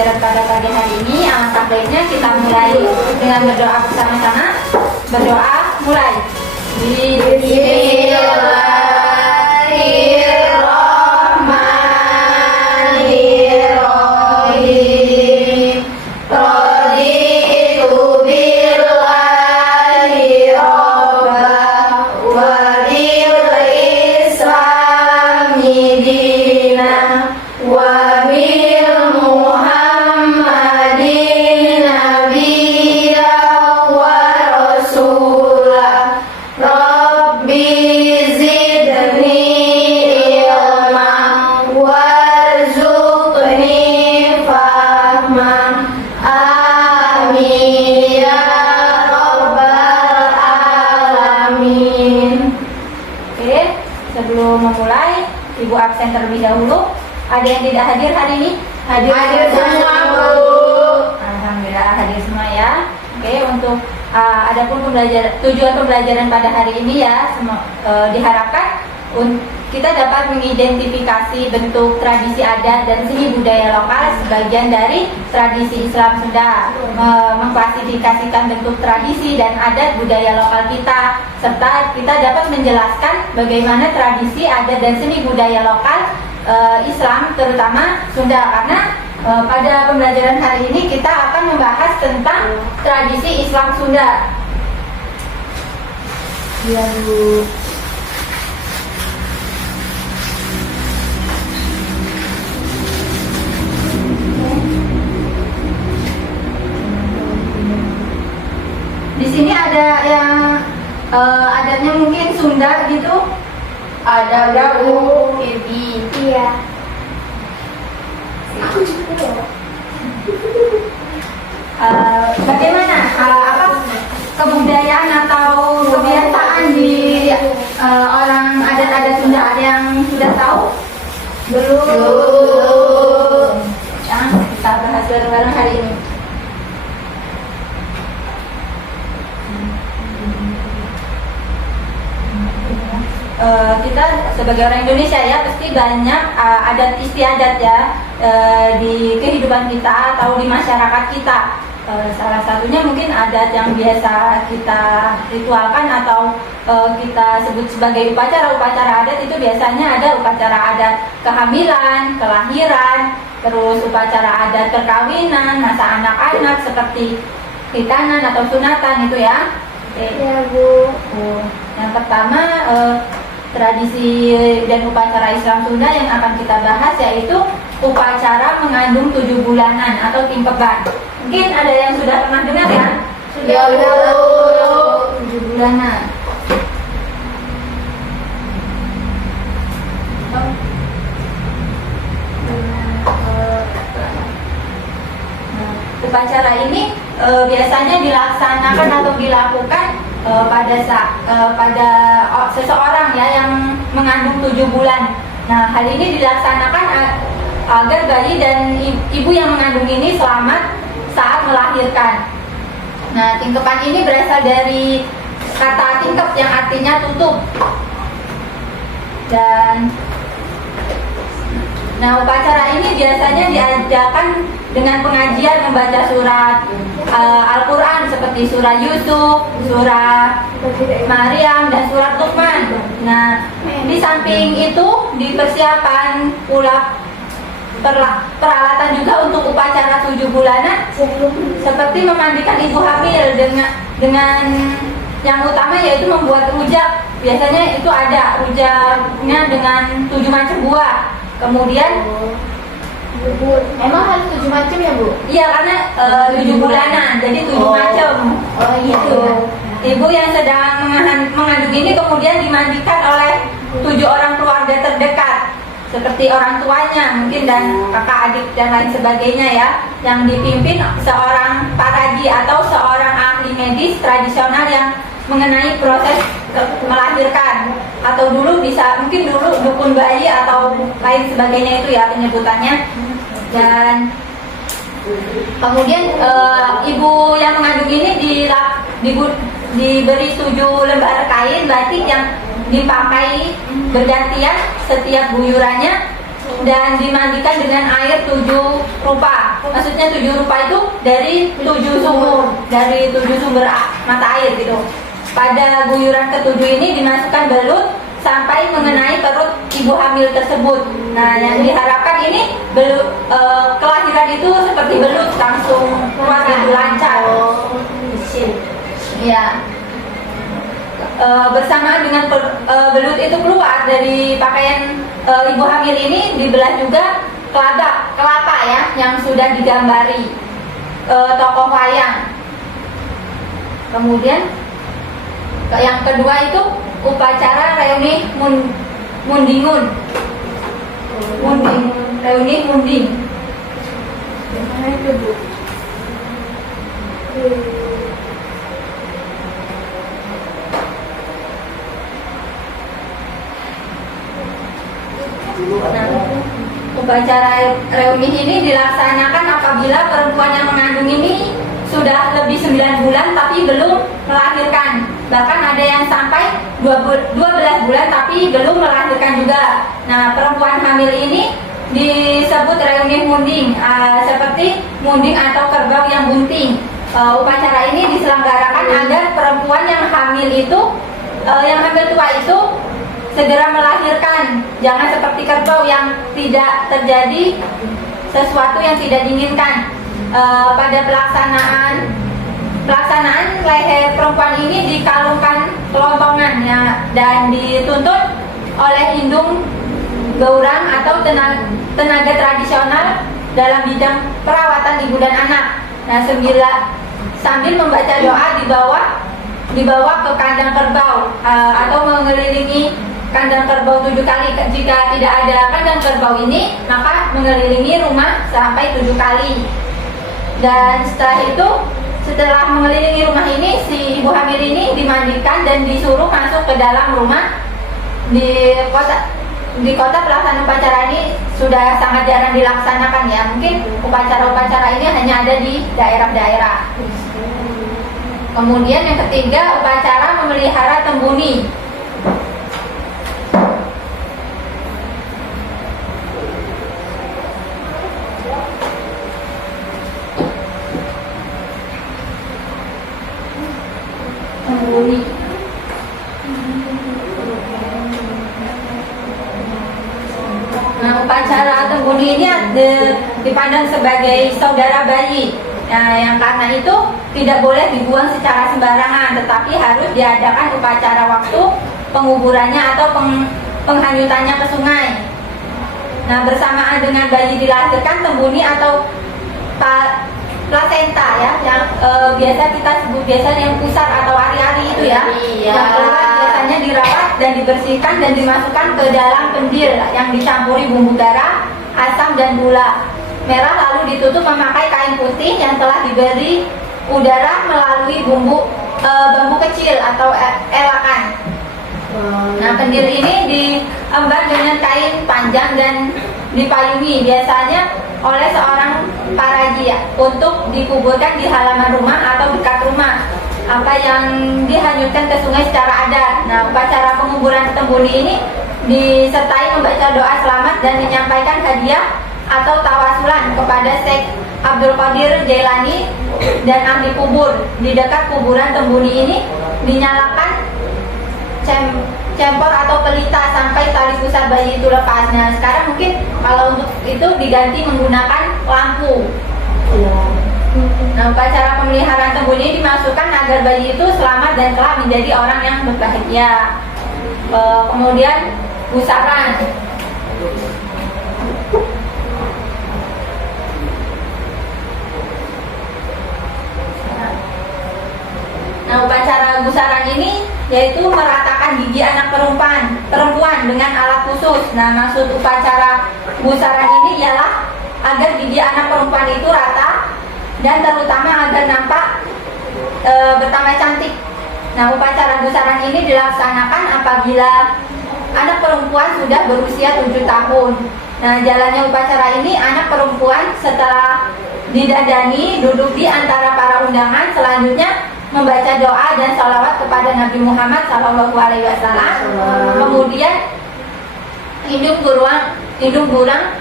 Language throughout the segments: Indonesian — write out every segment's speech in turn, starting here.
pembelajaran pada pagi hari ini. Alangkah baiknya kita mulai dengan berdoa bersama-sama. Berdoa, mulai. Bismillahirrahmanirrahim. Raditu billahi robba wa bil islami dina wa bil muhammadin nabiyya wa rasulah. Rabbi zidni ilma warzuqni fahma. Amin ya rabbal alamin. Oke, sebelum memulai, Ibu absen terlebih dahulu. Ada yang tidak hadir hari ini? Hadir semua, Bu. Alhamdulillah hadir semua ya. Oke, untuk adapun tujuan pembelajaran pada hari ini ya, diharapkan kita dapat mengidentifikasi bentuk tradisi adat dan seni budaya lokal sebagian dari tradisi Islam Sunda, mengklasifikasikan bentuk tradisi dan adat budaya lokal kita, serta kita dapat menjelaskan bagaimana tradisi adat dan seni budaya lokal Islam terutama Sunda, karena pada pembelajaran hari ini kita akan membahas tentang tradisi Islam Sunda. Ya, Bu. Di sini ada yang adatnya mungkin Sunda gitu. Ada Bu, Ibi. Iya. Aku juga. Bagaimana kebudayaan atau kebiasaan di orang adat-adat Sunda, ada yang sudah tahu? Belum. Ya, kita bahas bareng-bareng hari ini. Kita sebagai orang Indonesia ya pasti banyak adat istiadat ya di kehidupan kita atau di masyarakat kita. Salah satunya mungkin adat yang biasa kita ritualkan atau kita sebut sebagai upacara adat. Itu biasanya ada upacara adat kehamilan, kelahiran, terus upacara adat perkawinan, masa anak-anak seperti hitanan atau sunatan itu ya. Ya, Bu. Yang pertama tradisi dan upacara Islam Sunda yang akan kita bahas yaitu upacara mengandung 7 bulanan atau timpeban. Mungkin ada yang sudah pernah dengar ya? Sudah. 7 bulanan. Upacara ini biasanya dilaksanakan atau dilakukan pada seseorang ya yang mengandung 7 bulan. Nah, hal ini dilaksanakan agar bayi dan ibu yang mengandung ini selamat saat melahirkan. Nah, tingkepan ini berasal dari kata tingkep yang artinya tutup. Nah, upacara ini biasanya diadakan dengan pengajian membaca surat Al-Quran seperti surah Yusuf, surah Maryam, dan surat Luqman. Nah, di samping itu di persiapan pula peralatan juga untuk upacara 7 bulanan seperti memandikan ibu hamil dengan yang utama yaitu membuat rujak. Biasanya itu ada rujaknya dengan 7 macam buah. Kemudian emang harus 7 macam ya, Bu? Iya, karena 7 bulanan, jadi 7 macam. Oh iya. Ibu yang sedang mengandung ini kemudian dimandikan oleh 7 orang keluarga terdekat, seperti orang tuanya mungkin dan kakak adik dan lain sebagainya ya, yang dipimpin seorang paraji atau seorang ahli medis tradisional yang mengenai proses melahirkan, atau mungkin dulu dukun bayi atau lain sebagainya itu ya penyebutannya. Dan kemudian ibu yang mengandung ini diberi 7 lembar kain batik yang dipakai bergantian setiap guyurannya dan dimandikan dengan air 7 rupa. Maksudnya 7 rupa itu dari 7 sumur, dari 7 sumber mata air gitu. Pada guyuran ke-7 ini dimasukkan belut sampai mengenai perut ibu hamil tersebut. Nah, yang diharapkan ini kelahiran itu seperti belut, langsung keluar gitu, lancar. Ya. Bersamaan dengan belut itu keluar dari pakaian ibu hamil ini, dibelah juga kelapa ya, yang sudah digambari tokoh wayang. Kemudian yang kedua itu upacara reuni mundingun. Reuni munding. Gimana itu, Bu? Nah, upacara reuni ini dilaksanakan apabila perempuan yang mengandung ini sudah lebih 9 bulan tapi belum melahirkan. Bahkan ada yang sampai 12 bulan tapi belum melahirkan juga. Nah, perempuan hamil ini disebut reuni munding, seperti munding atau kerbau yang bunting. Upacara ini diselenggarakan agar perempuan yang hamil itu, yang hamil tua itu segera melahirkan. Jangan seperti kerbau yang tidak terjadi sesuatu yang tidak diinginkan. Pada pelaksanaan leher perempuan ini dikalungkan kelompongan ya, dan dituntut oleh indung gaurang atau tenaga tradisional dalam bidang perawatan ibu dan anak. Nah, sambil membaca doa dibawa ke kandang kerbau atau mengelilingi kandang kerbau 7 kali. Jika tidak ada kandang kerbau ini, maka mengelilingi rumah sampai 7 kali. Dan setelah mengelilingi rumah ini, si ibu hamil ini dimandikan dan disuruh masuk ke dalam rumah. Di kota pelaksanaan upacara ini sudah sangat jarang dilaksanakan ya. Mungkin upacara-upacara ini hanya ada di daerah-daerah. Kemudian yang ketiga, upacara memelihara tembuni. Nah, upacara tembuni ini dipandang sebagai saudara bayi. Nah, yang karena itu tidak boleh dibuang secara sembarangan, tetapi harus diadakan upacara waktu penguburannya atau penghanyutannya ke sungai. Nah, bersamaan dengan bayi dilahirkan, tembuni atau plasenta ya, yang biasa kita sebut yang pusar atau ari-ari itu ya, yang keluar biasanya dirawat dan dibersihkan dan dimasukkan ke dalam pendil yang dicampuri bumbu garam, asam dan gula merah, lalu ditutup memakai kain putih yang telah diberi udara melalui bambu kecil atau elakan. Nah, pendil ini diemban dengan kain panjang dan dipayungi biasanya oleh seorang paraji ya, untuk dikuburkan di halaman rumah atau dekat rumah apa yang dihanyutkan ke sungai secara adat. Nah, upacara penguburan tembuni ini disertai membaca doa selamat dan menyampaikan hadiah atau tawasulan kepada Syekh Abdul Qadir Jailani dan ahli kubur. Di dekat kuburan tembuni ini dinyalakan cempor atau pelita sampai tali pusar bayi itu lepas. Nah, sekarang mungkin kalau untuk itu diganti menggunakan lampu. Nah, upacara pemeliharaan tembuni dimasukkan agar bayi itu selamat dan kelak menjadi orang yang berbahagia. Kemudian gusaran. Nah, upacara gusaran ini yaitu meratakan gigi anak perempuan dengan alat khusus. Nah, maksud upacara gusaran ini ialah agar gigi anak perempuan itu rata dan terutama agar nampak bertambah cantik. Nah, upacara gusaran ini dilaksanakan apabila anak perempuan sudah berusia 7 tahun. Nah, jalannya upacara ini, anak perempuan setelah didandani duduk di antara para undangan, selanjutnya membaca doa dan sholawat kepada Nabi Muhammad SAW. Kemudian indung induk burang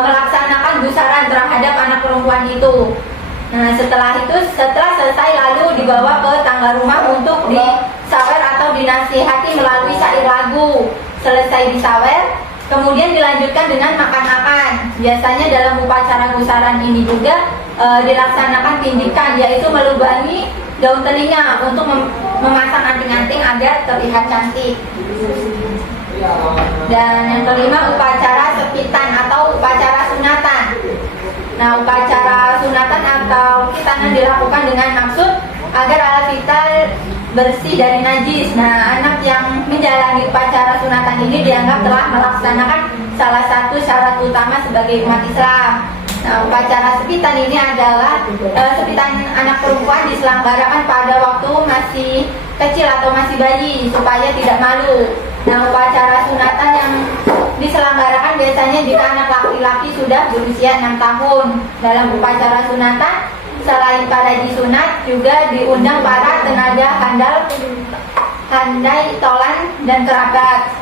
melaksanakan gusaran terhadap anak perempuan itu. Nah, setelah selesai lalu dibawa ke tangga rumah untuk disawer atau dinasihati melalui syair lagu. Selesai disawer, kemudian dilanjutkan dengan makan-makan. Biasanya dalam upacara gusaran ini juga dilaksanakan tindikan, yaitu melubangi daun telinga untuk memasang anting-anting agar terlihat cantik. Dan yang kelima, upacara sepitan atau upacara sunatan. Nah, upacara sunatan atau khitanan dilakukan dengan maksud agar alat vital bersih dari najis. Nah, anak yang menjalani upacara sunatan ini dianggap telah melaksanakan salah satu syarat utama sebagai umat Islam. Nah, upacara sepitan ini adalah sepitan anak perempuan diselenggarakan pada waktu masih kecil atau masih bayi supaya tidak malu. Nah, upacara sunatan yang diselenggarakan biasanya jika anak laki-laki sudah berusia 6 tahun. Dalam upacara sunatan, selain para disunat, juga diundang para tenaga handai, tolan, dan kerabat.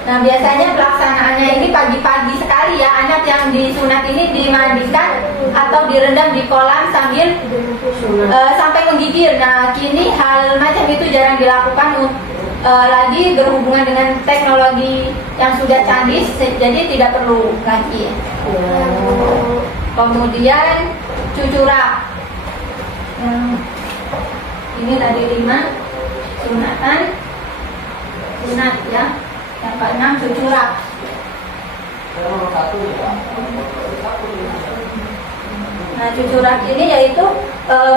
Nah, biasanya pelaksanaannya ini pagi-pagi sekali ya. Anak yang disunat ini dimandikan atau direndam di kolam sambil sampai menggigir. Nah, kini hal macam itu jarang dilakukan lagi berhubungan dengan teknologi yang sudah canggih, jadi tidak perlu lagi. Kemudian cucurak. Ini tadi 5 sunatan, sunat ya. Yang ke-6 cucurak. Nah, cucurak ini yaitu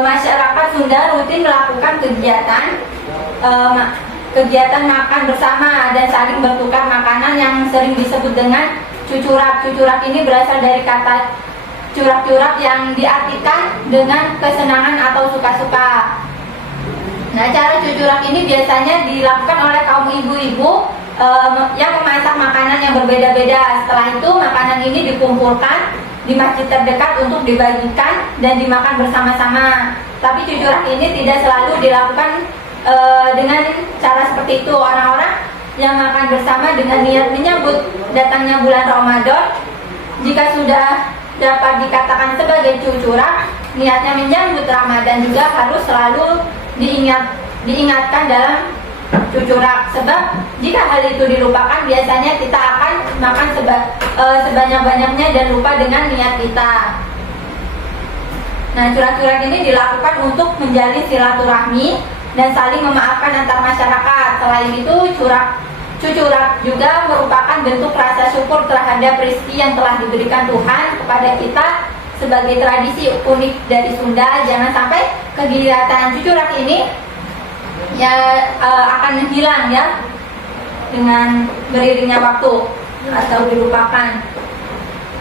masyarakat Sunda rutin melakukan kegiatan makan bersama dan saling bertukar makanan yang sering disebut dengan cucurak. Cucurak ini berasal dari kata curak-curak yang diartikan dengan kesenangan atau suka-suka. Nah, cara cucurak ini biasanya dilakukan oleh kaum ibu-ibu yang memasak makanan yang berbeda-beda. Setelah itu makanan ini dikumpulkan di masjid terdekat untuk dibagikan dan dimakan bersama-sama. Tapi cucurak ini tidak selalu dilakukan dengan cara seperti itu. Orang-orang yang makan bersama dengan niat menyambut datangnya bulan Ramadan, jika sudah dapat dikatakan sebagai cucurak, niatnya menyambut Ramadan juga harus selalu diingatkan dalam cucurak. Sebab jika hal itu dilupakan, biasanya kita akan makan sebanyak-banyaknya dan lupa dengan niat kita. Nah, curak-curak ini dilakukan untuk menjalin silaturahmi dan saling memaafkan antar masyarakat. Selain itu, cucurak juga merupakan bentuk rasa syukur terhadap rezeki yang telah diberikan Tuhan kepada kita sebagai tradisi unik dari Sunda. Jangan sampai kegiatan cucurak ini akan hilang ya dengan beriringnya waktu atau dilupakan.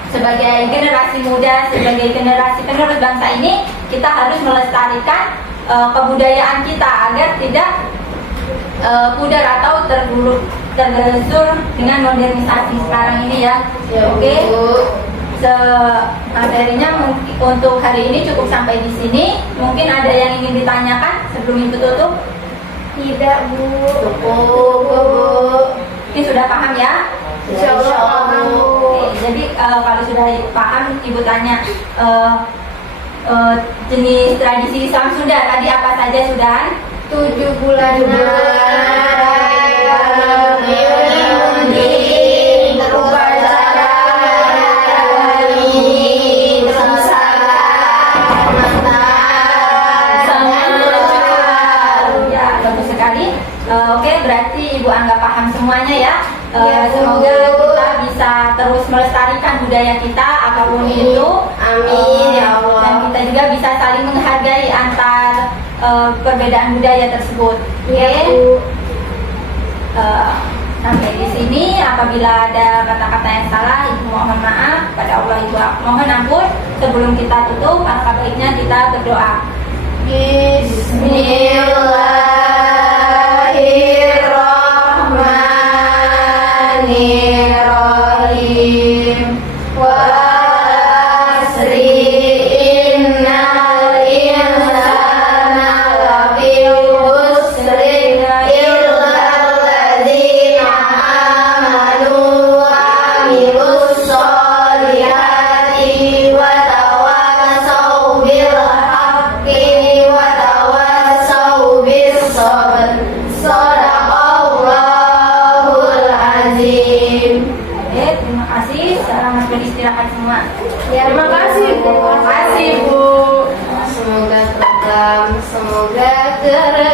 Sebagai generasi muda, sebagai generasi penerus bangsa ini, kita harus melestarikan kebudayaan kita agar tidak pudar atau tergusur dengan modernisasi sekarang ini ya. Oke. Materinya untuk hari ini cukup sampai di sini. Mungkin ada yang ingin ditanyakan sebelum Ibu tutup? Tidak, Bu. Cukup, Bu. Ini sudah paham ya? Insya Allah paham, Bu. Oke, jadi kalau sudah paham, Ibu tanya jenis tradisi Islam Sunda tadi apa saja sudah? 7 bulanan. Oke, berarti Ibu anggap paham semuanya ya. Semoga kita bisa terus melestarikan budaya kita apapun itu. Amin ya Allah. Dan kita juga bisa saling menghargai antar perbedaan budaya tersebut. Oke. Sampai di sini. Apabila ada kata-kata yang salah, Ibu mohon maaf. Pada Allah Ibu mohon ampun. Sebelum kita tutup, alangkah baiknya kita berdoa. Bismillahirrahmanirrahim. Wa asri innal insana lafi khusrin illa alladzina amanu segera